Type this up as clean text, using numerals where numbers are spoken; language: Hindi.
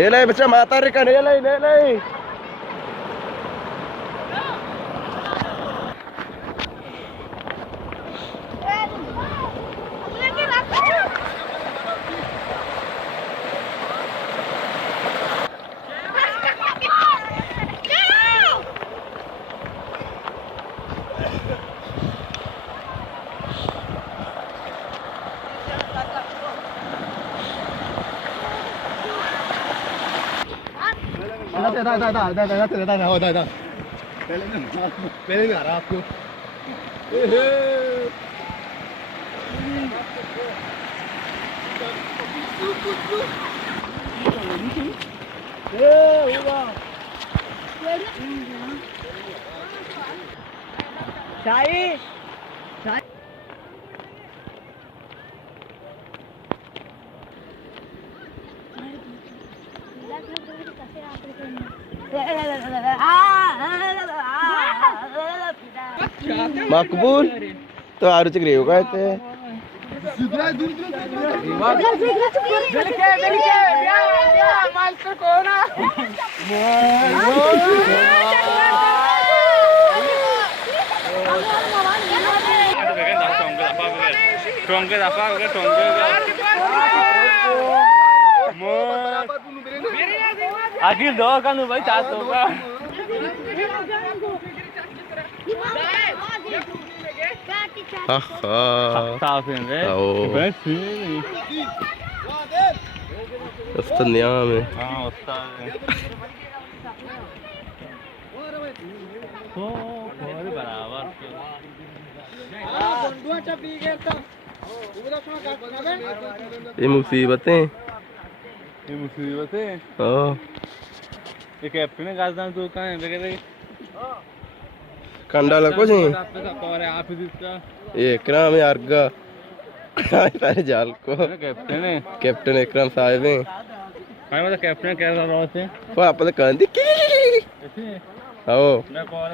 ले ले बच्चा माता रे का ले ले ले ले पहले में आ रहा आपको शाही मकबूल तो आरुच ग्रेव का ते आखिर दो का भाई चार दो का में ये मुसीबतें ये कैप्टन है गाजदान तो कहाँ है वगैरह कंडा लगो जी आप इसका ये इकराम है अर्गा पहले जाल को कैप्टन है कैप्टन इकराम साहब हैं मैं मतलब कैप्टन कह रहा हूँ से वो आप तो कहती आओ मैं कॉल